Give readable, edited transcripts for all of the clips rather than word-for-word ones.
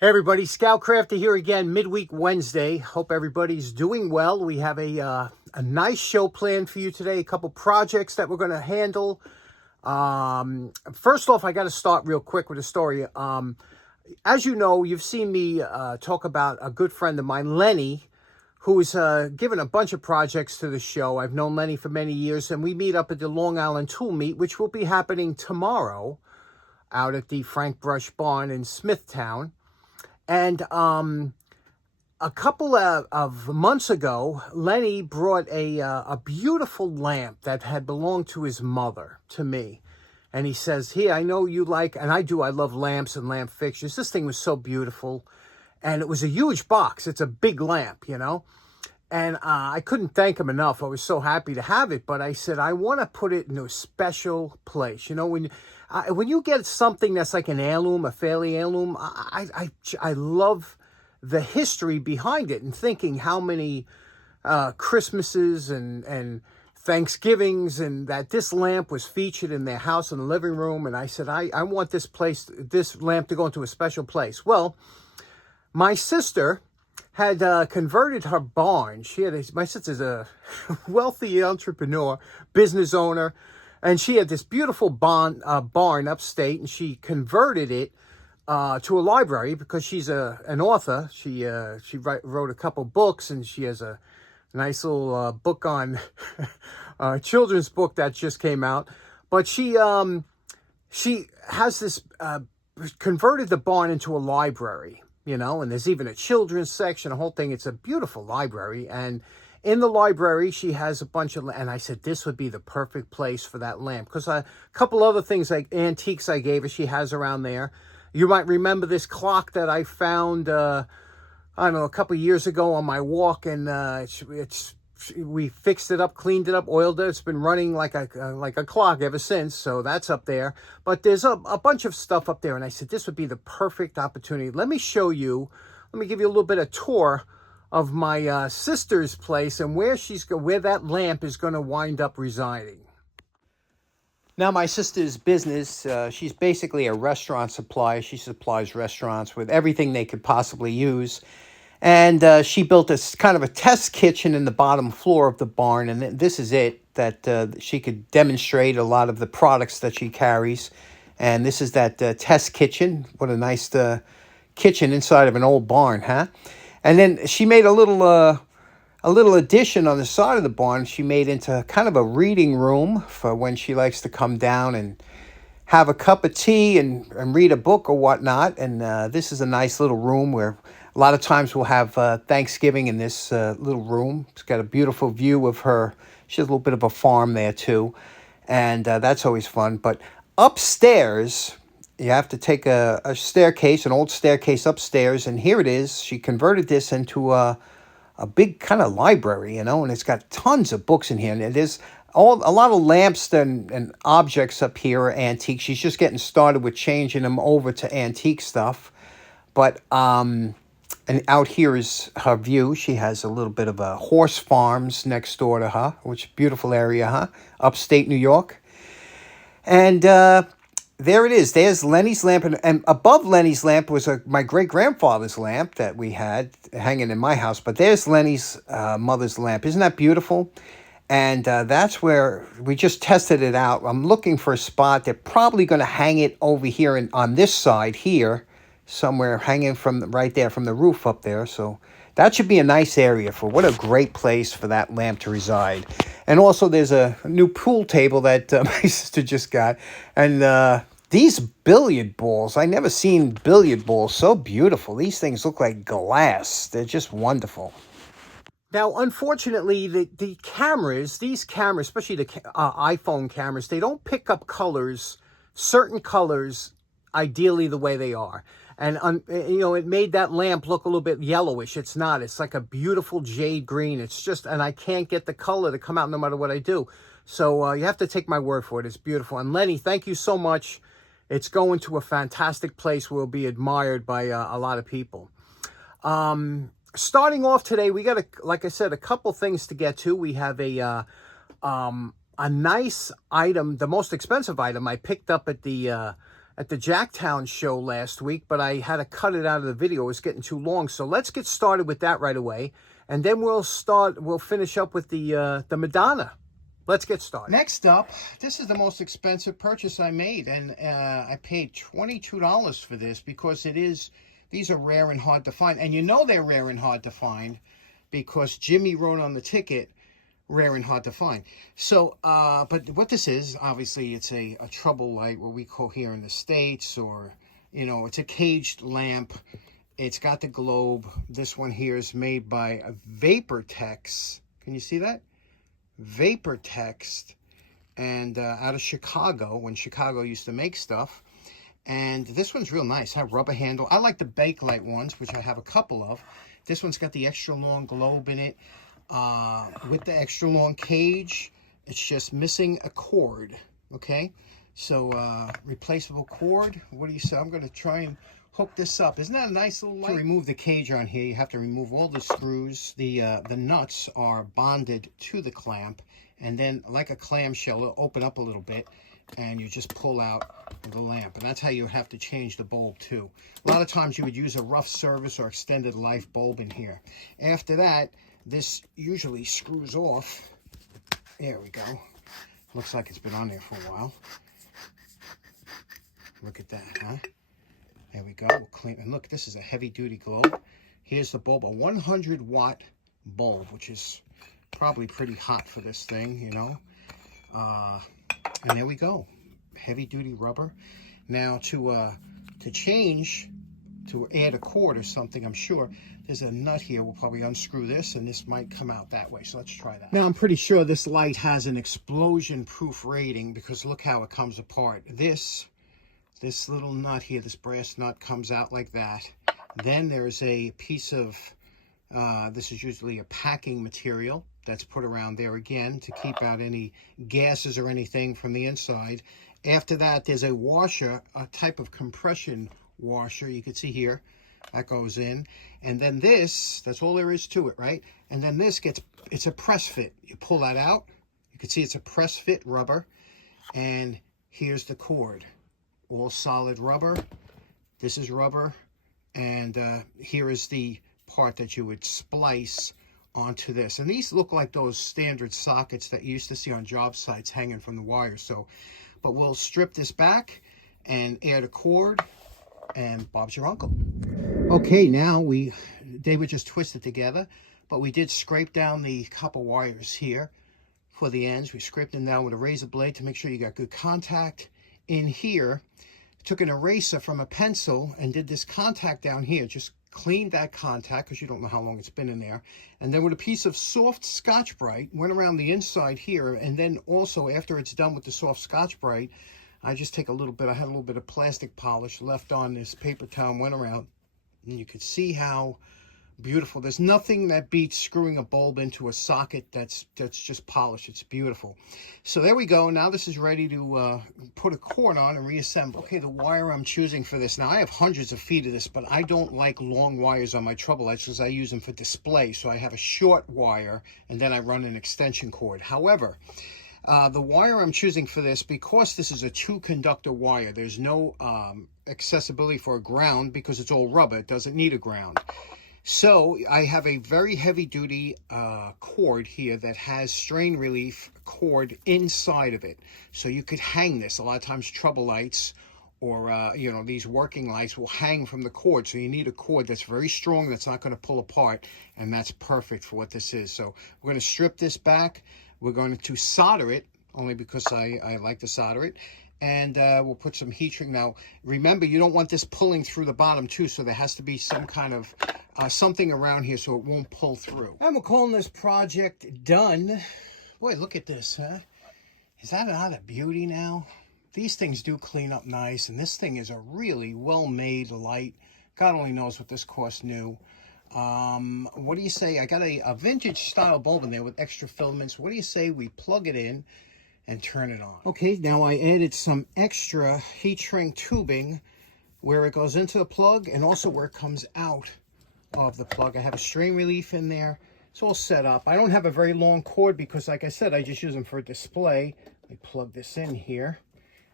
Hey everybody, Scoutcrafter here again, midweek Wednesday. Hope everybody's doing well. We have a nice show planned for you today. A couple projects that we're going to handle. First off, I got to start real quick with a story. As you know, you've seen me talk about a good friend of mine, Lenny, who's given a bunch of projects to the show. I've known Lenny for many years, and we meet up at the Long Island Tool Meet, which will be happening tomorrow out at the Frank Brush Barn in Smithtown. And a couple of months ago, Lenny brought a beautiful lamp that had belonged to his mother to me. And he says, here, I know you like, and I do, I love lamps and lamp fixtures. This thing was so beautiful. And it was a huge box. It's a big lamp, you know. And I couldn't thank him enough. I was so happy to have it. But I said, I want to put it in a special place. You know, when you get something that's like an heirloom, a family heirloom, I love the history behind it and thinking how many Christmases and Thanksgivings and that this lamp was featured in their house in the living room. And I said, I want this lamp to go into a special place. Well, my sister had converted her barn. My sister's a wealthy entrepreneur, business owner, and she had this beautiful barn upstate, and she converted it to a library because she's an author. She wrote a couple books, and she has a nice little book on children's book that just came out. But she has this converted the barn into a library. You know, and there's even a children's section, a whole thing. It's a beautiful library. And in the library, she has a bunch of, and I said, this would be the perfect place for that lamp. Because a couple other things like antiques I gave her, she has around there. You might remember this clock that I found, I don't know, a couple of years ago on my walk. And we fixed it up, cleaned it up, oiled it. It's been running like a clock ever since. So that's up there. But there's a bunch of stuff up there. And I said, this would be the perfect opportunity. Let me show you. Let me give you a little bit of tour of my sister's place and where that lamp is going to wind up residing. Now, my sister's business, she's basically a restaurant supplier. She supplies restaurants with everything they could possibly use. And she built a kind of a test kitchen in the bottom floor of the barn. And this is it, that she could demonstrate a lot of the products that she carries. And this is that test kitchen. What a nice kitchen inside of an old barn, huh? And then she made a little addition on the side of the barn. She made into kind of a reading room for when she likes to come down and have a cup of tea and read a book or whatnot. And this is a nice little room where a lot of times we'll have Thanksgiving in this little room. It's got a beautiful view of her. She has a little bit of a farm there too. And that's always fun. But upstairs, you have to take a staircase, an old staircase upstairs. And here it is. She converted this into a big kind of library, you know. And it's got tons of books in here. And there's a lot of lamps and objects up here are antique. She's just getting started with changing them over to antique stuff. But and out here is her view. She has a little bit of a horse farms next door to her, which beautiful area, huh? Upstate New York. And there it is. There's Lenny's lamp. And above Lenny's lamp was my great-grandfather's lamp that we had hanging in my house. But there's Lenny's mother's lamp. Isn't that beautiful? And that's where we just tested it out. I'm looking for a spot. They're probably going to hang it over here on this side here, somewhere hanging from right there from the roof up there. So that should be a nice area for what a great place for that lamp to reside. And also there's a new pool table that my sister just got. And these billiard balls, I never seen billiard balls so beautiful. These things look like glass. They're just wonderful. Now, unfortunately, these cameras, especially the iPhone cameras, they don't pick up certain colors, ideally the way they are. And, it made that lamp look a little bit yellowish. It's not. It's like a beautiful jade green. It's just, and I can't get the color to come out no matter what I do. So you have to take my word for it. It's beautiful. And Lenny, thank you so much. It's going to a fantastic place where it'll be admired by a lot of people. Starting off today, we got, like I said, a couple things to get to. We have a nice item, the most expensive item I picked up at the at the Jacktown show last week, but I had to cut it out of the video. It was getting too long. So let's get started with that right away. And then we'll finish up with the Madonna. Let's get started. Next up, this is the most expensive purchase I made. And I paid $22 for this because these are rare and hard to find. And you know they're rare and hard to find because Jimmy wrote on the ticket, rare and hard to find. So, but what this is, obviously, it's a trouble light, what we call here in the States, or, you know, it's a caged lamp. It's got the globe. This one here is made by VAPRoTEX. Can you see that? VAPRoTEX, and out of Chicago, when Chicago used to make stuff. And this one's real nice, huh? Rubber handle. I like the Bakelite ones, which I have a couple of. This one's got the extra long globe in it. With the extra long cage, it's just missing a cord, okay? So, replaceable cord. What do you say? I'm going to try and hook this up. Isn't that a nice little light? To remove the cage on here, you have to remove all the screws. The nuts are bonded to the clamp, and then, like a clamshell, it'll open up a little bit, and you just pull out the lamp. And that's how you have to change the bulb, too. A lot of times, you would use a rough service or extended life bulb in here. After that, this usually screws off. There we go. Looks like it's been on there for a while. Look at that, huh? There we go. We'll clean. And look, this is a heavy-duty globe. Here's the bulb, a 100-watt bulb, which is probably pretty hot for this thing, you know. And there we go. Heavy-duty rubber. Now, to change, to add a cord or something, I'm sure, there's a nut here. We'll probably unscrew this, and this might come out that way. So let's try that. Now, I'm pretty sure this light has an explosion-proof rating because look how it comes apart. This little nut here, this brass nut, comes out like that. Then there's a piece of, this is usually a packing material that's put around there again to keep out any gases or anything from the inside. After that, there's a washer, a type of compression washer. You can see here. That goes in, and then this, that's all there is to it, right? And then this it's a press fit. You pull that out, you can see it's a press fit rubber, and here's the cord. All solid rubber. This is rubber, and here is the part that you would splice onto this. And these look like those standard sockets that you used to see on job sites hanging from the wires. So, but we'll strip this back and add a cord, and Bob's your uncle. Okay, now they were just twisted together, but we did scrape down the copper wires here for the ends. We scraped them down with a razor blade to make sure you got good contact. In here, took an eraser from a pencil and did this contact down here. Just cleaned that contact because you don't know how long it's been in there. And then with a piece of soft Scotch-Brite, went around the inside here. And then also after it's done with the soft Scotch-Brite, I just take a little bit, I had a little bit of plastic polish left on this paper towel, went around. And you could see how beautiful. There's nothing that beats screwing a bulb into a socket that's just polished. It's beautiful. So there we go. Now this is ready to put a cord on and reassemble. Okay, the wire I'm choosing for this. Now I have hundreds of feet of this, but I don't like long wires on my trouble lights because I use them for display. So I have a short wire and then I run an extension cord. However, the wire I'm choosing for this, because this is a 2-conductor wire, there's no accessibility for a ground because it's all rubber. It doesn't need a ground. So I have a very heavy-duty cord here that has strain relief cord inside of it. So you could hang this. A lot of times trouble lights or, you know, these working lights will hang from the cord. So you need a cord that's very strong, that's not going to pull apart, and that's perfect for what this is. So we're going to strip this back. We're going to solder it, only because I like to solder it. And we'll put some heat shrink. Now, remember, you don't want this pulling through the bottom, too, so there has to be some kind of something around here so it won't pull through. And we're calling this project done. Boy, look at this, huh? Is that not a beauty now? These things do clean up nice, and this thing is a really well-made light. God only knows what this cost new. What do you say? I got a vintage style bulb in there with extra filaments. What do you say we plug it in and turn it on? Okay, now I added some extra heat shrink tubing where it goes into the plug and also where it comes out of the plug. I have a strain relief in there. It's all set up. I don't have a very long cord because, like I said, I just use them for display. Let me plug this in here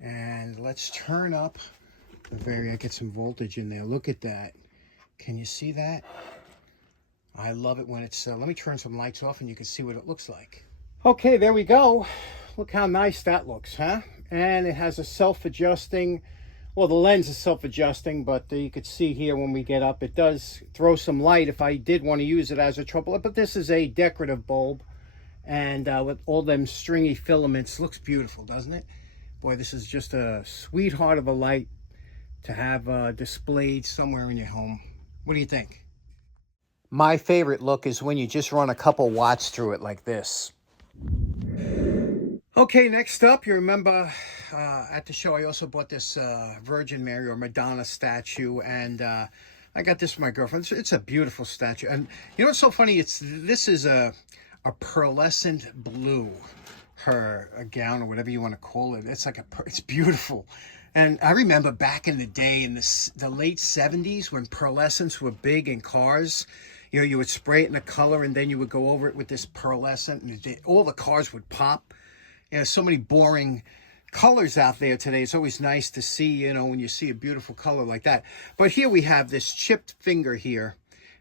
and let's turn up I get some voltage in there. Look at that. Can you see that? I love it when it's, let me turn some lights off and you can see what it looks like. Okay, there we go. Look how nice that looks, huh? And it has a self-adjusting, well, the lens is self-adjusting, but you could see here when we get up, it does throw some light if I did want to use it as a trouble light. But this is a decorative bulb, and with all them stringy filaments, looks beautiful, doesn't it? Boy, this is just a sweetheart of a light to have displayed somewhere in your home. What do you think? My favorite look is when you just run a couple watts through it like this. Okay, next up, you remember at the show I also bought this Virgin Mary or Madonna statue, and I got this for my girlfriend. It's a beautiful statue, and you know what's so funny? This is a pearlescent blue, a gown or whatever you want to call it. It's beautiful. And I remember back in the day, in the late 70s, when pearlescents were big in cars, you know, you would spray it in a color and then you would go over it with this pearlescent and all the cars would pop. You know, so many boring colors out there today. It's always nice to see, you know, when you see a beautiful color like that. But here we have this chipped finger here,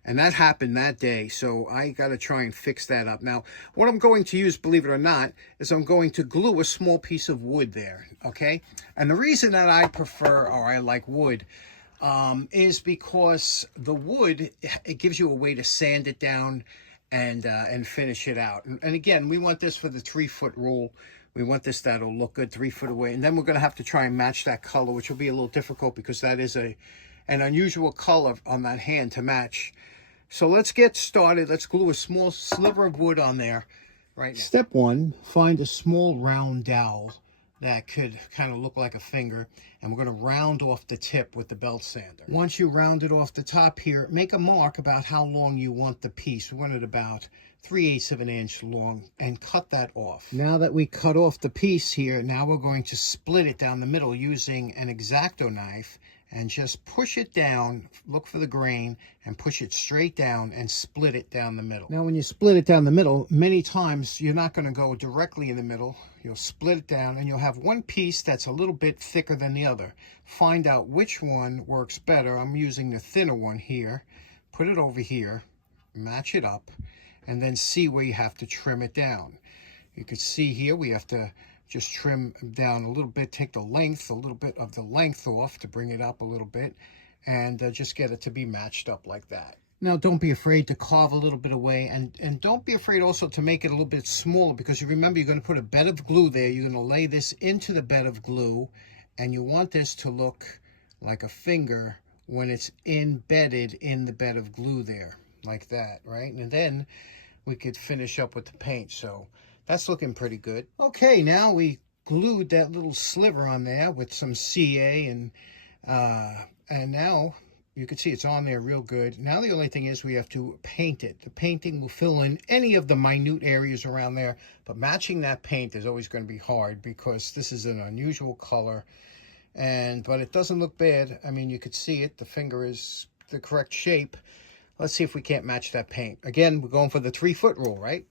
and that happened that day. So I got to try and fix that up. Now, what I'm going to use, believe it or not, is I'm going to glue a small piece of wood there, okay? And the reason that I prefer, or I like wood, is because the wood, it gives you a way to sand it down and finish it out. And again, we want this for the 3-foot rule. We want this that'll look good 3 foot away. And then we're going to have to try and match that color, which will be a little difficult because that is an unusual color on that hand to match. So let's get started. Let's glue a small sliver of wood on there right now. Step 1, find a small round dowel that could kind of look like a finger, and we're going to round off the tip with the belt sander. Once you round it off the top here, make a mark about how long you want the piece. We want it about 3/8 of an inch long, and cut that off. Now that we cut off the piece here, now we're going to split it down the middle using an X-Acto knife, and just push it down, look for the grain, and push it straight down and split it down the middle. Now, when you split it down the middle, many times you're not going to go directly in the middle. You'll split it down, and you'll have one piece that's a little bit thicker than the other. Find out which one works better. I'm using the thinner one here. Put it over here, match it up, and then see where you have to trim it down. You can see here we have to just trim down a little bit, take a little bit of the length off to bring it up a little bit, and just get it to be matched up like that. Now, don't be afraid to carve a little bit away, and don't be afraid also to make it a little bit smaller, because you remember you're going to put a bed of glue there. You're going to lay this into the bed of glue, and you want this to look like a finger when it's embedded in the bed of glue there, like that, right? And then we could finish up with the paint. So that's looking pretty good. Okay, now we glued that little sliver on there with some CA, and now you can see it's on there real good. Now the only thing is we have to paint it. The painting will fill in any of the minute areas around there, but matching that paint is always going to be hard because this is an unusual color, but it doesn't look bad. I mean, you could see it. The finger is the correct shape. Let's see if we can't match that paint. Again, we're going for the 3-foot rule, right?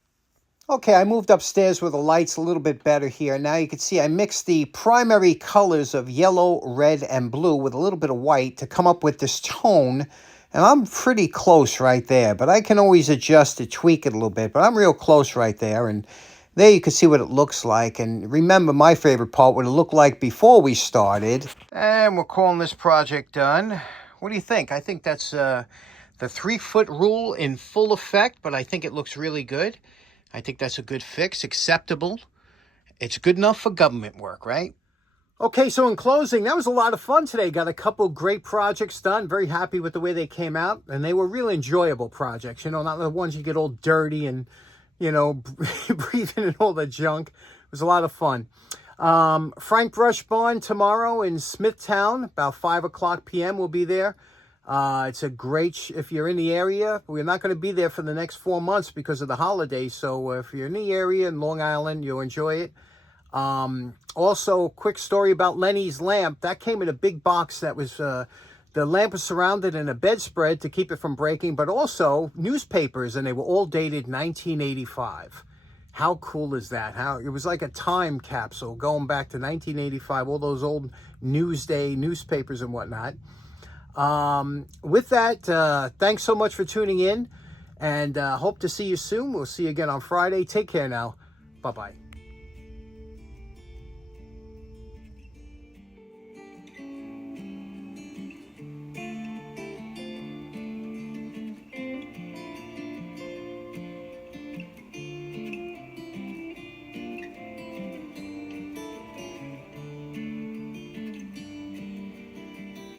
Okay, I moved upstairs where the light's a little bit better here. Now you can see I mixed the primary colors of yellow, red, and blue with a little bit of white to come up with this tone. And I'm pretty close right there, but I can always adjust it, tweak it a little bit. But I'm real close right there. And there you can see what it looks like. And remember my favorite part, what it looked like before we started. And we're calling this project done. What do you think? I think that's the 3-foot rule in full effect, but I think it looks really good. I think that's a good fix, acceptable. It's good enough for government work, right? Okay, so in closing, that was a lot of fun today. Got a couple great projects done. Very happy with the way they came out. And they were really enjoyable projects. You know, not the ones you get all dirty and, you know, breathing in all the junk. It was a lot of fun. Frank Brush Barn tomorrow in Smithtown, about 5 p.m. We'll be there. It's a great, if you're in the area, we're not going to be there for the next 4 months because of the holidays. So if you're in the area in Long Island, you'll enjoy it. Also, quick story about Lenny's lamp. That came in a big box that was, the lamp was surrounded in a bedspread to keep it from breaking, but also newspapers, and they were all dated 1985. How cool is that? It was like a time capsule going back to 1985, all those old Newsday newspapers and whatnot. With that, thanks so much for tuning in, and hope to see you soon. We'll see you again on Friday. Take care now. Bye-bye.